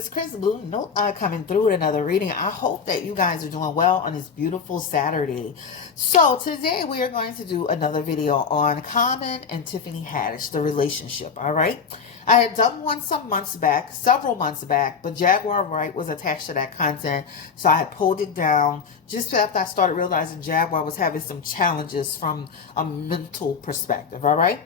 is Chris Blue, Nola, coming through with another reading. I hope that you guys are doing well on this beautiful Saturday. So today we are going to do another video on Common and Tiffany Haddish, the relationship, all right? I had done one several months back, but Jaguar Wright was attached to that content, so I had pulled it down just after I started realizing Jaguar was having some challenges from a mental perspective, all right?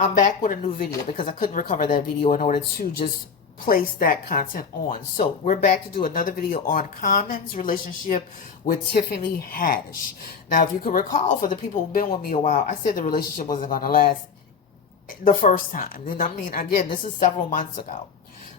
I'm back with a new video because I couldn't recover that video in order to just place that content on. So we're back to do another video on Common's relationship with Tiffany Haddish. Now, if you can recall, for the people who've been with me a while, I said the relationship wasn't going to last the first time. And I mean, again, this is several months ago.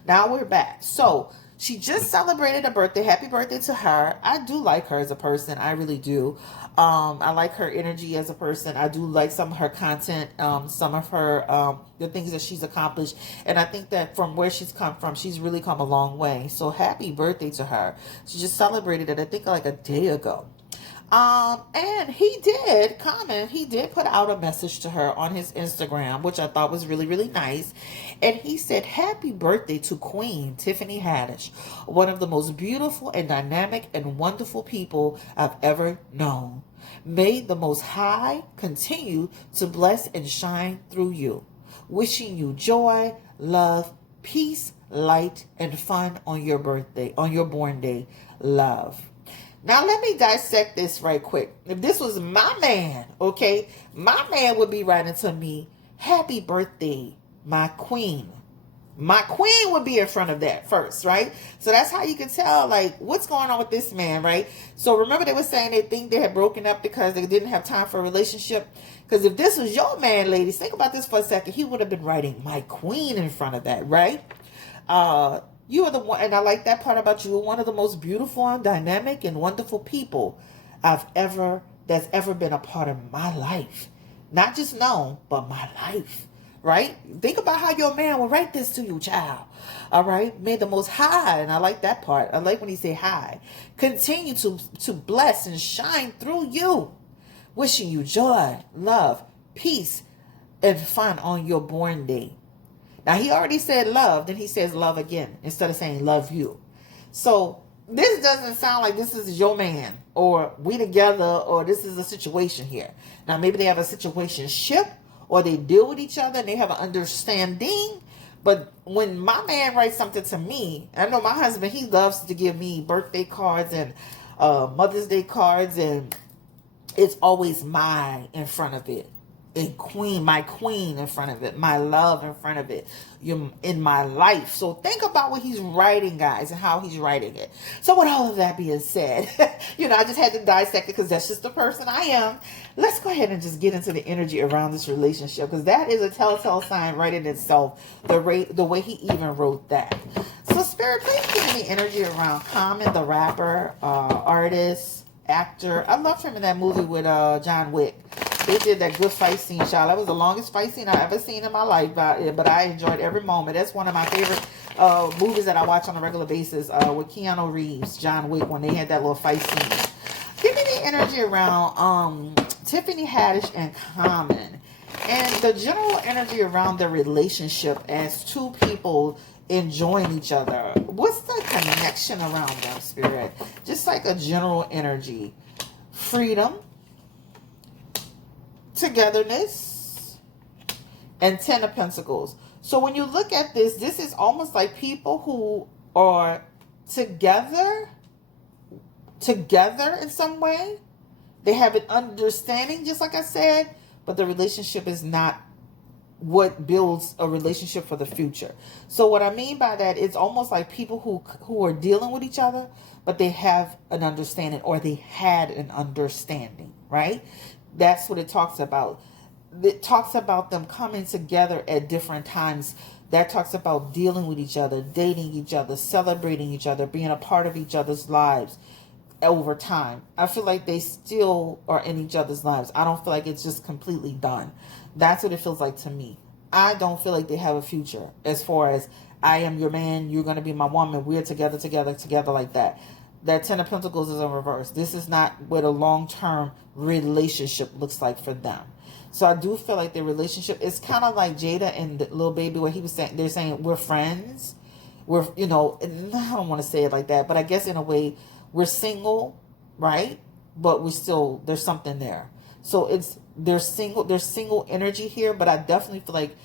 Now we're back. So she just celebrated a birthday. Happy birthday to her. I do like her as a person. I really do. I like her energy as a person. I do like some of her content, some of her, the things that she's accomplished. And I think that from where she's come from, she's really come a long way. So happy birthday to her. She just celebrated it, I think, like a day ago. And he did put out a message to her on his Instagram, which I thought was really, really nice. And he said, happy birthday to Queen Tiffany Haddish, one of the most beautiful and dynamic and wonderful people I've ever known. May the Most High continue to bless and shine through you. Wishing you joy, love, peace, light, and fun on your birthday, on your born day. Love. Now, let me dissect this right quick. If this was my man, okay, my man would be writing to me, happy birthday, my queen. My queen would be in front of that first, right? So that's how you can tell, like, what's going on with this man, right? So remember they were saying they think they had broken up because they didn't have time for a relationship? Because if this was your man, ladies, think about this for a second. He would have been writing my queen in front of that, right? You are the one, and I like that part about you. You're one of the most beautiful and dynamic and wonderful people that's ever been a part of my life. Not just known, but my life, right? Think about how your man will write this to you, child. All right? May the Most High, and I like that part. I like when he say hi. Continue to bless and shine through you. Wishing you joy, love, peace, and fun on your born day. Now, he already said love, then he says love again, instead of saying love you. So, this doesn't sound like this is your man, or we together, or this is a situation here. Now, maybe they have a situationship, or they deal with each other, and they have an understanding. But when my man writes something to me, I know my husband, he loves to give me birthday cards and Mother's Day cards, and it's always my in front of it. And queen, my queen in front of it, my love in front of it, you're in my life. So think about what he's writing, guys, and how he's writing it. So with all of that being said, I just had to dissect it because that's just the person I am. Let's go ahead and just get into the energy around this relationship, because that is a telltale sign right in itself, the way he even wrote that. So Spirit, please give me energy around Common, the rapper, artist, actor. I loved him in that movie with John Wick. They did that good fight scene, y'all. That was the longest fight scene I've ever seen in my life, but I enjoyed every moment. That's one of my favorite movies that I watch on a regular basis with Keanu Reeves, John Wick, when they had that little fight scene. Give me the energy around Tiffany Haddish and Common, and the general energy around their relationship as two people enjoying each other. What's the connection around them, Spirit? Just like a general energy. Freedom, togetherness, and 10 of Pentacles. So when you look at this, this is almost like people who are together in some way. They have an understanding, just like I said, but the relationship is not what builds a relationship for the future. So what I mean by that, it's almost like people who are dealing with each other, but they have an understanding, or they had an understanding, right? That's what it talks about. It talks about them coming together at different times. That talks about dealing with each other, dating each other, celebrating each other, being a part of each other's lives over time. I feel like they still are in each other's lives. I don't feel like it's just completely done. That's what it feels like to me. I don't feel like they have a future as far as I am your man, you're going to be my woman, we're together like that. That 10 of Pentacles is in reverse. This is not what a long-term relationship looks like for them. So I do feel like their relationship is kind of like Jada and the Lil Baby, where he was saying, they're saying we're friends. We're, you know, I don't want to say it like that, but I guess in a way we're single, right? But we still, there's something there. So there's single energy here, but I definitely feel like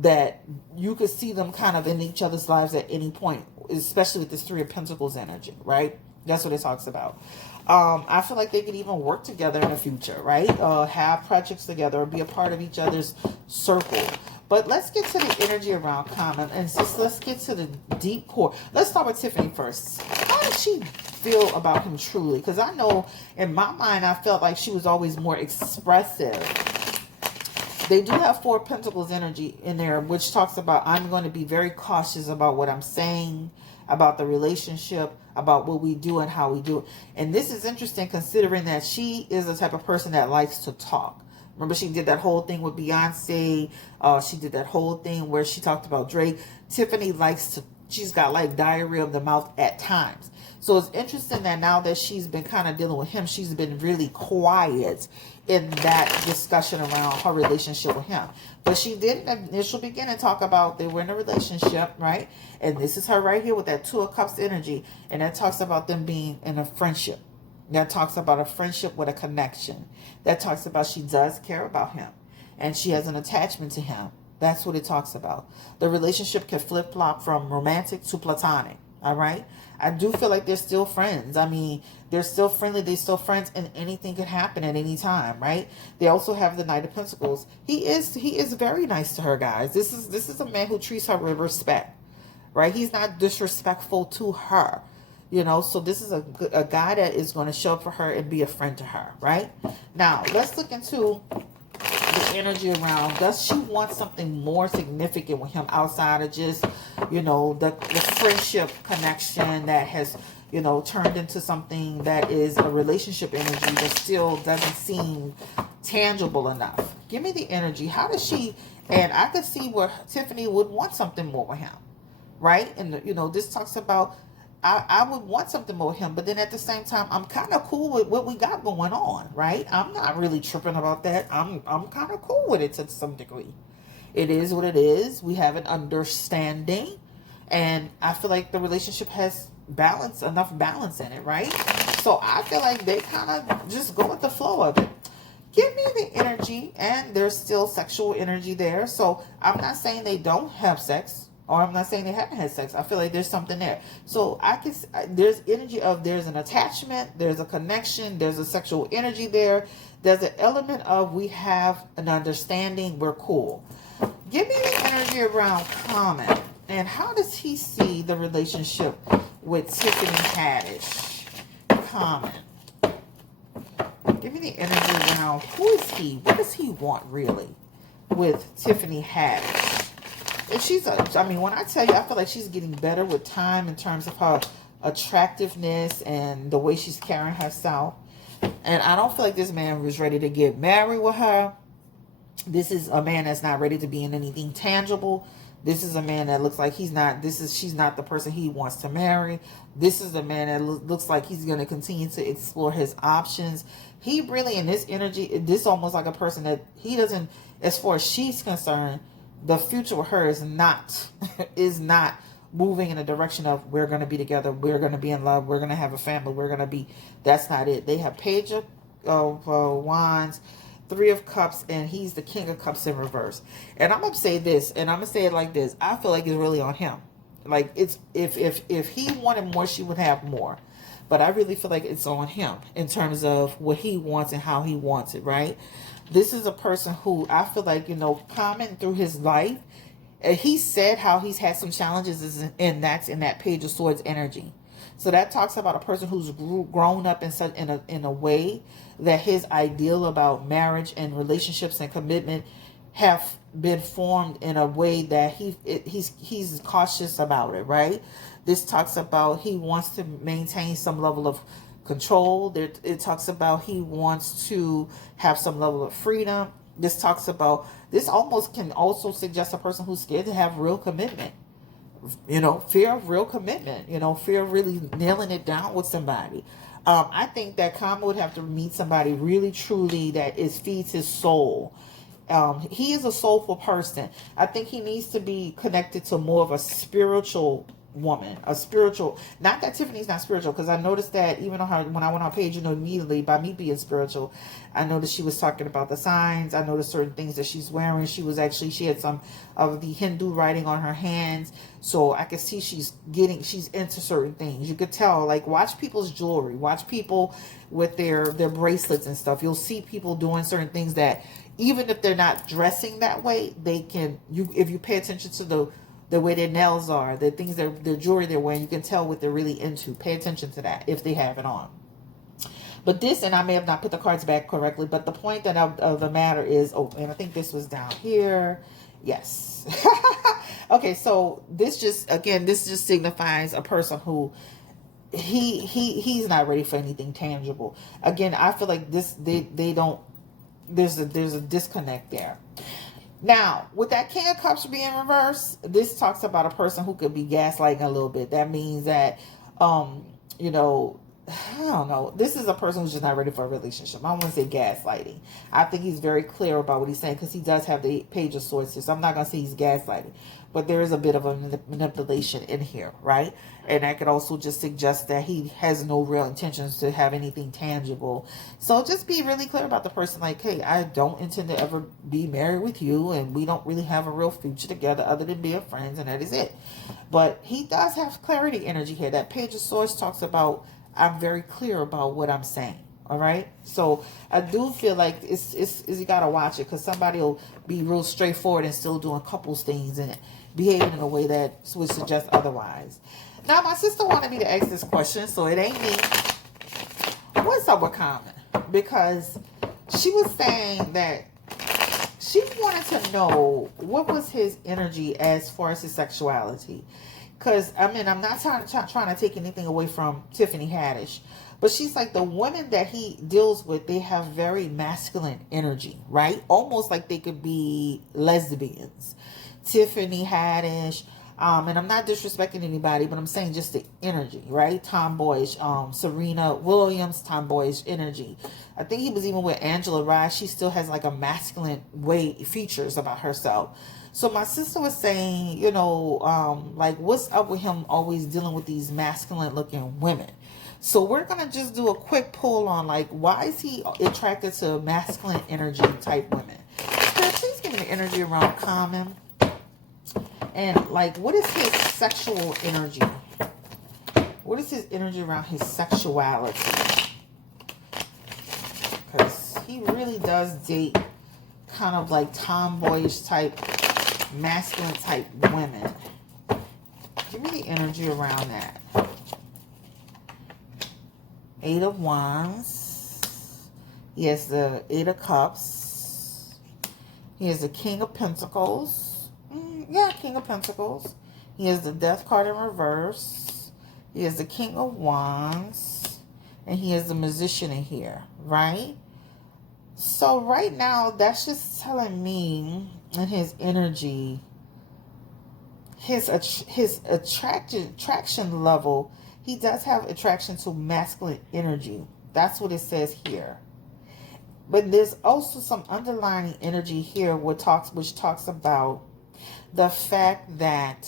that you could see them kind of in each other's lives at any point, especially with this Three of Pentacles energy, right? That's what it talks about. I feel like they could even work together in the future, right? Have projects together or be a part of each other's circle. But let's get to the energy around Common, and just let's get to the deep core. Let's start with Tiffany first. How does she feel about him truly? Because I know in my mind, I felt like she was always more expressive. They do have Four of Pentacles energy in there, which talks about I'm going to be very cautious about what I'm saying, about the relationship, about what we do and how we do it. And this is interesting considering that she is the type of person that likes to talk. Remember, she did that whole thing with Beyonce. She did that whole thing where she talked about Drake. Tiffany likes to, she's got like diarrhea of the mouth at times. So it's interesting that now that she's been kind of dealing with him, she's been really quiet in that discussion around her relationship with him. But she did in the initial beginning talk about they were in a relationship, right? And this is her right here with that Two of Cups energy. And that talks about them being in a friendship. That talks about a friendship with a connection. That talks about she does care about him. And she has an attachment to him. That's what it talks about. The relationship can flip-flop from romantic to platonic. All right? I do feel like they're still friends. I mean, they're still friendly. They're still friends. And anything could happen at any time, right? They also have the Knight of Pentacles. He is very nice to her, guys. This is a man who treats her with respect, right? He's not disrespectful to her. You know, so this is a guy that is going to show up for her and be a friend to her, right? Now, let's look into the energy around. Does she want something more significant with him outside of just, you know, the friendship connection that has, you know, turned into something that is a relationship energy that still doesn't seem tangible enough? Give me the energy. How does she, and I could see where Tiffany would want something more with him, right? And, you know, this talks about I would want something more with him, but then at the same time, I'm kind of cool with what we got going on, right? I'm not really tripping about that. I'm kind of cool with it to some degree. It is what it is. We have an understanding, and I feel like the relationship has enough balance in it, right? So I feel like they kind of just go with the flow of it. Give me the energy, and there's still sexual energy there. So I'm not saying they don't have sex. Or I'm not saying they haven't had sex. I feel like there's something there. So there's energy of, there's an attachment, there's a connection, there's a sexual energy there. There's an element of we have an understanding, we're cool. Give me the energy around Common. And how does he see the relationship with Tiffany Haddish? Common. Give me the energy around who is he? What does he want really with Tiffany Haddish? And I mean, when I tell you, I feel like she's getting better with time in terms of her attractiveness and the way she's carrying herself. And I don't feel like this man was ready to get married with her. This is a man that's not ready to be in anything tangible. This is a man that looks like she's not the person he wants to marry. This is a man that looks like he's going to continue to explore his options. He really, in this energy, this almost like a person that he doesn't, as far as she's concerned, the future with her is not moving in a direction of we're going to be together, we're going to be in love, we're going to have a family, that's not it. They have Page of Wands, Three of Cups, and he's the King of Cups in reverse. And I'm going to say this, and I'm going to say it like this. I feel like it's really on him. Like, it's if he wanted more, she would have more. But I really feel like it's on him in terms of what he wants and how he wants it, right? This is a person who I feel like, you know, Common through his life, he said how he's had some challenges, and that's in that Page of Swords energy. So that talks about a person who's grown up in a way that his ideal about marriage and relationships and commitment have been formed in a way that he's cautious about it, right? This talks about he wants to maintain some level of control. It talks about he wants to have some level of freedom. This talks about, this almost can also suggest a person who's scared to have real commitment. You know, fear of real commitment. You know, fear of really nailing it down with somebody. I think that Common would have to meet somebody really truly that feeds his soul. He is a soulful person. I think he needs to be connected to more of a spiritual woman, a spiritual. Not that Tiffany's not spiritual, because I noticed that even on her, when I went on her page, immediately by me being spiritual, I noticed she was talking about the signs. I noticed certain things that she's wearing. She had some of the Hindu writing on her hands, so I could see she's into certain things. You could tell, like, watch people's jewelry, watch people with their bracelets and stuff. You'll see people doing certain things that, even if they're not dressing that way, they can. If you pay attention to the way their nails are, the things their jewelry they're wearing, you can tell what they're really into. Pay attention to that if they have it on. But this, and I may have not put the cards back correctly, but the point of the matter is, oh, and I think this was down here. Yes. Okay, so this just signifies a person who he's not ready for anything tangible. Again, I feel like they don't, there's a disconnect there. Now, with that King of Cups being reversed, this talks about a person who could be gaslighting a little bit. That means that, you know, I don't know. This is a person who's just not ready for a relationship. I don't want to say gaslighting. I think he's very clear about what he's saying, because he does have the Page of Swords here. So I'm not going to say he's gaslighting. But there is a bit of a manipulation in here, right? And that could also just suggest that he has no real intentions to have anything tangible. So just be really clear about the person. Like, hey, I don't intend to ever be married with you, and we don't really have a real future together other than being friends, and that is it. But he does have clarity energy here. That Page of Swords talks about, I'm very clear about what I'm saying. All right. So I do feel like it's you got to watch it, because somebody will be real straightforward and still doing couples things and behaving in a way that would suggest otherwise. Now, my sister wanted me to ask this question, so it ain't me. What's up with Common? Because she was saying that she wanted to know what was his energy as far as his sexuality. Because, I mean, I'm not trying to take anything away from Tiffany Haddish, but she's like, the women that he deals with, they have very masculine energy, right? Almost like they could be lesbians. Tiffany Haddish, and I'm not disrespecting anybody, but I'm saying just the energy, right? Tomboyish, Serena Williams, tomboyish energy. I think he was even with Angela Rye. She still has like a masculine features about herself. So my sister was saying, you know, like, what's up with him always dealing with these masculine looking women? So we're going to just do a quick pull on, like, why is he attracted to masculine energy type women? Spirit, please give me the energy around Common. And, like, what is his sexual energy? What is his energy around his sexuality? Because he really does date kind of like tomboyish type, masculine type women. Give me the energy around that. Eight of Wands. He has the Eight of Cups. He has the King of Pentacles. Yeah, King of Pentacles. He has the Death card in reverse. He has the King of Wands. And he has the Magician in here, right? So right now, that's just telling me in his energy, his attraction level, he does have attraction to masculine energy. That's what it says here. But there's also some underlying energy here which talks about the fact that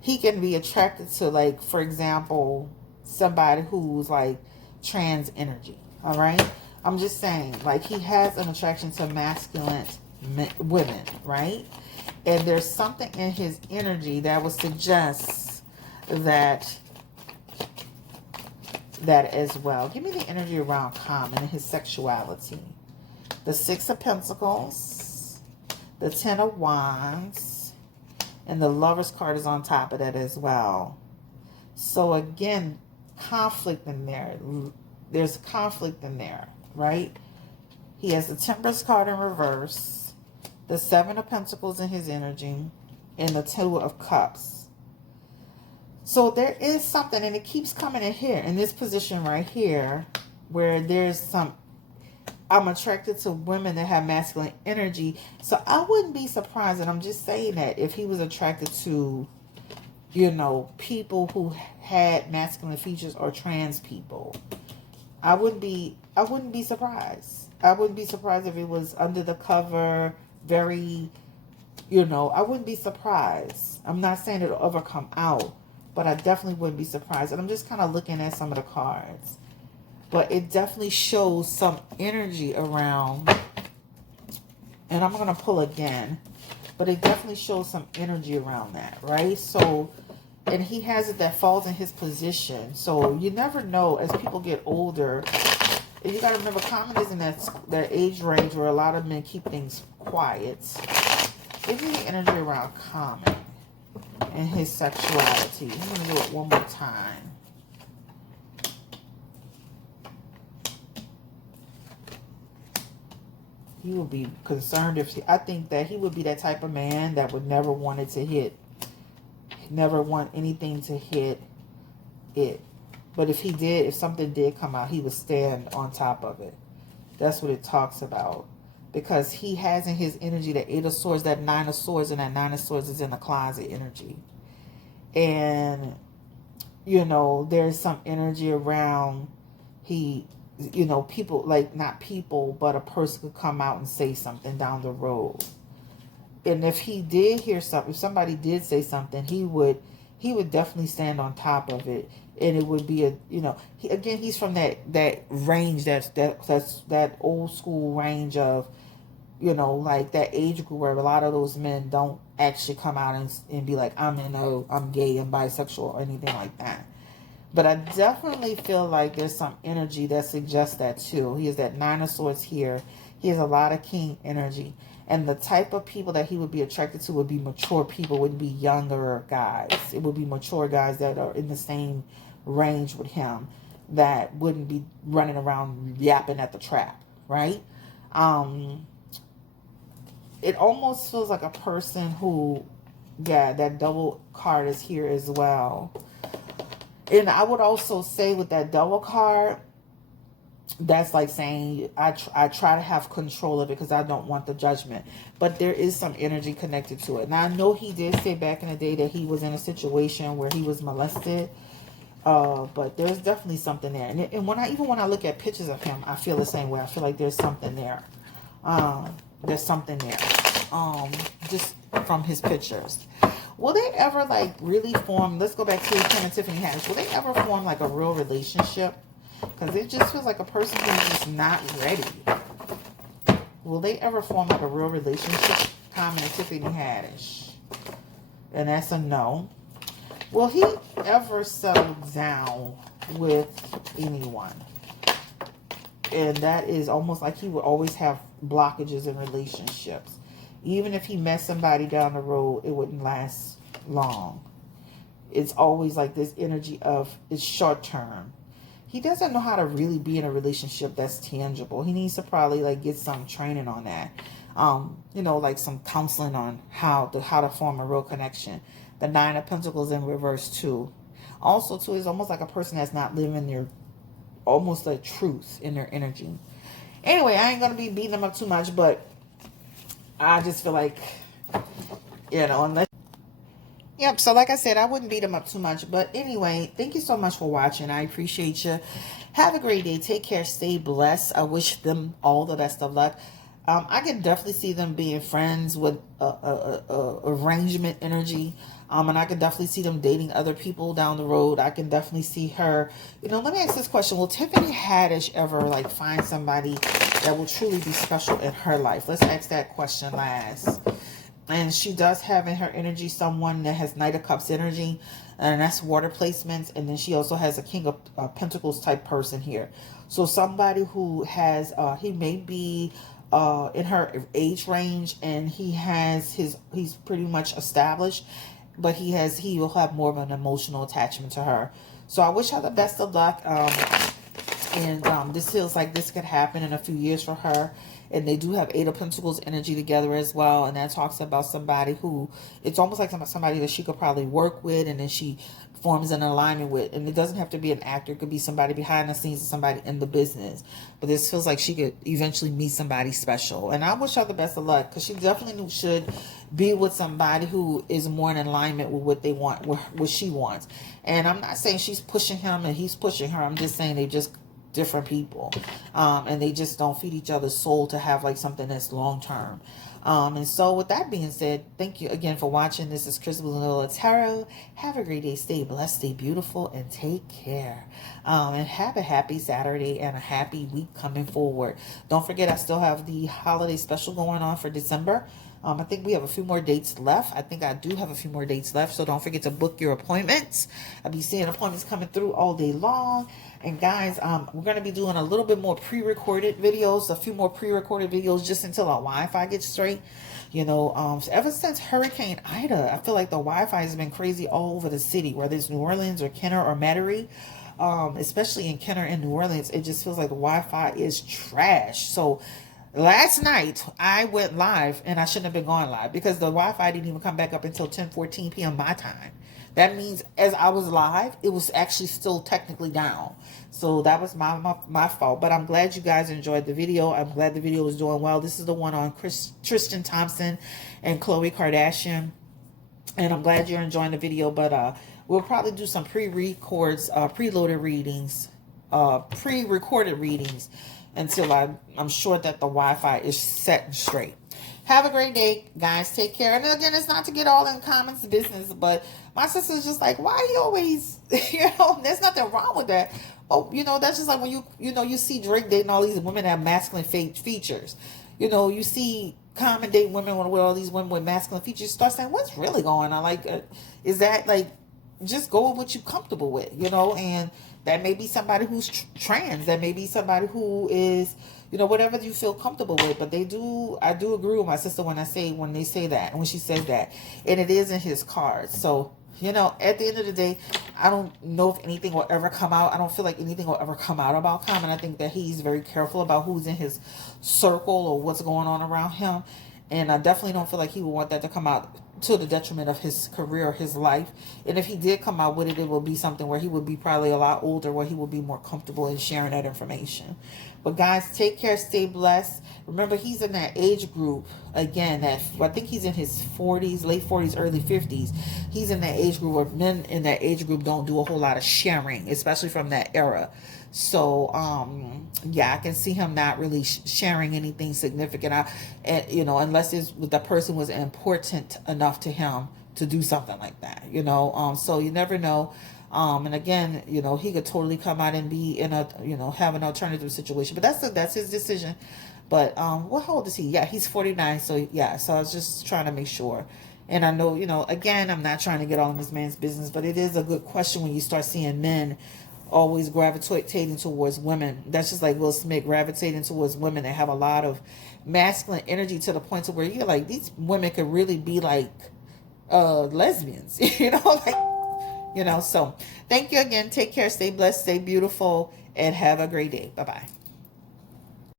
he can be attracted to, like, for example, somebody who's like trans energy. All right. I'm just saying, like, he has an attraction to masculine women, right? And there's something in his energy that would suggest that as well. Give me the energy around Common and his sexuality. The Six of Pentacles, the Ten of Wands, and the Lover's card is on top of that as well. So again, conflict in there. There's conflict in there, right? He has the Temperance card in reverse, the Seven of Pentacles in his energy, and the Two of Cups. So there is something, and it keeps coming in here, in this position right here, where there's some, I'm attracted to women that have masculine energy. So I wouldn't be surprised, and I'm just saying that, if he was attracted to, you know, people who had masculine features or trans people. I wouldn't be surprised. I wouldn't be surprised if it was under the cover, very You know, I wouldn't be surprised. I'm not saying it'll ever come out, but I definitely wouldn't be surprised. And I'm just kind of looking at some of the cards. But it definitely shows some energy around. And I'm going to pull again. But it definitely shows some energy around that, right? So, and he has it that falls in his position. So you never know as people get older. And you got to remember, Common is in that age range where a lot of men keep things quiet. Give me the energy around Common and his sexuality. I'm going to do it one more time. He would be concerned if I think that he would be that type of man that would never want it to hit, never want anything to hit it. But if he did, if something did come out, he would stand on top of it. That's what it talks about. Because he has in his energy the 8 of Swords, that 9 of Swords, and that 9 of Swords is in the closet energy. And, you know, there's some energy around you know, people, like, not people, but a person could come out and say something down the road. And if he did hear something, if somebody did say something, he would definitely stand on top of it. And it would be you know, he's from that range, that old school range of, you know, like that age group where a lot of those men don't actually come out and be like, I'm gay and bisexual or anything like that. But I definitely feel like there's some energy that suggests that too. He has that 9 of Swords here. He has a lot of King energy. And the type of people that he would be attracted to would be mature people, wouldn't be younger guys. It would be mature guys that are in the same range with him that wouldn't be running around yapping at the trap, right? It almost feels like a person who, yeah, that double card is here as well. And I would also say with that double card, that's like saying I try to have control of it because I don't want the judgment. But there is some energy connected to it. Now, I know he did say back in the day that he was in a situation where he was molested. But there's definitely something there. And when I look at pictures of him, I feel the same way. I feel like there's something there. There's something there. Just from his pictures. Will they ever, like, really form... Let's go back to Ken and Tiffany Haddish. Will they ever form, like, a real relationship? Because it just feels like a person who's just not ready. Will they ever form, like, a real relationship? Common and Tiffany Haddish. And that's a no. Will he ever settle down with anyone? And that is almost like he would always have blockages in relationships. Even if he met somebody down the road, it wouldn't last long. It's always like this energy of it's short term. He doesn't know how to really be in a relationship that's tangible. He needs to probably like get some training on that. You know, like some counseling on how to form a real connection. The 9 of Pentacles in reverse too. Also too is almost like a person that's not living their almost like truth in their energy. Anyway, I ain't gonna be beating them up too much, but I just feel like, you know, unless... Yep, so like I said, I wouldn't beat them up too much. But anyway, thank you so much for watching. I appreciate you. Have a great day. Take care. Stay blessed. I wish them all the best of luck. I can definitely see them being friends with arrangement energy. And I can definitely see them dating other people down the road. I can definitely see her. You know, let me ask this question. Will Tiffany Haddish ever, like, find somebody that will truly be special in her life? Let's ask that question last. And she does have in her energy someone that has Knight of Cups energy. And that's water placements. And then she also has a King of Pentacles type person here. So somebody who has, he may be... in her age range, and he's pretty much established, but he will have more of an emotional attachment to her. So I wish her the best of luck. This feels like this could happen in a few years for her. And they do have 8 of Pentacles energy together as well. And that talks about somebody who, it's almost like somebody that she could probably work with, and then she forms an alignment with. And it doesn't have to be an actor. It could be somebody behind the scenes or somebody in the business. But this feels like she could eventually meet somebody special. And I wish her the best of luck, because she definitely should be with somebody who is more in alignment with what they want, what she wants. And I'm not saying she's pushing him and he's pushing her. I'm just saying they just different people, and they just don't feed each other's soul to have like something that's long term. And so with that being said, thank you again for watching. This is Crystal Nola Tarot. Have a great day. Stay blessed, stay beautiful, and take care. And have a happy Saturday and a happy week coming forward. Don't forget, I still have the holiday special going on for December. I think we have a few more dates left. I think I do have a few more dates left. So don't forget to book your appointments. I'll be seeing appointments coming through all day long. And guys, we're going to be doing a little bit more pre-recorded videos, a few more pre-recorded videos just until our Wi-Fi gets straight. You know, ever since Hurricane Ida, I feel like the Wi-Fi has been crazy all over the city, whether it's New Orleans or Kenner or Metairie. Especially in Kenner and New Orleans, it just feels like the Wi-Fi is trash. So last night, I went live, and I shouldn't have been going live because the Wi-Fi didn't even come back up until 10:14 p.m. my time. That means as I was live, it was actually still technically down. So that was my fault. But I'm glad you guys enjoyed the video. I'm glad the video was doing well. This is the one on Tristan Thompson and Khloe Kardashian. And I'm glad you're enjoying the video. But we'll probably do some pre-records, preloaded readings, pre-recorded readings until I'm sure that the Wi-Fi is set straight. Have a great day, guys. Take care. And again, it's not to get all in comments business, but my sister's just like, why are you always, there's nothing wrong with that. Oh, that's just like when you see Drake dating all these women that have masculine features. You see Common date women with all these women with masculine features. Start saying, what's really going on? Like, is that like, just go with what you're comfortable with, and that may be somebody who's trans. That may be somebody who is, whatever you feel comfortable with. But I do agree with my sister when they say that, when she says that, and it is in his cards. So, at the end of the day, I don't know if anything will ever come out. I don't feel like anything will ever come out about Common. I think that he's very careful about who's in his circle or what's going on around him. And I definitely don't feel like he would want that to come out to the detriment of his career or his life. And if he did come out with it, it would be something where he would be probably a lot older, where he would be more comfortable in sharing that information. But guys, take care, stay blessed. Remember, he's in that age group, again, that I think he's in his 40s, late 40s, early 50s. He's in that age group where men in that age group don't do a whole lot of sharing, especially from that era. So, yeah, I can see him not really sharing anything significant, unless the person was important enough to him to do something like that, so you never know. And again, he could totally come out and be in a, have an alternative situation, but that's his decision. But, what old is he? Yeah, he's 49. So yeah, so I was just trying to make sure. And I know, again, I'm not trying to get all in this man's business, but it is a good question when you start seeing men always gravitating towards women. That's just like Will Smith gravitating towards women that have a lot of masculine energy, to the point to where you're like, these women could really be like lesbians, so thank you again. Take care, stay blessed, stay beautiful, and have a great day. Bye-bye.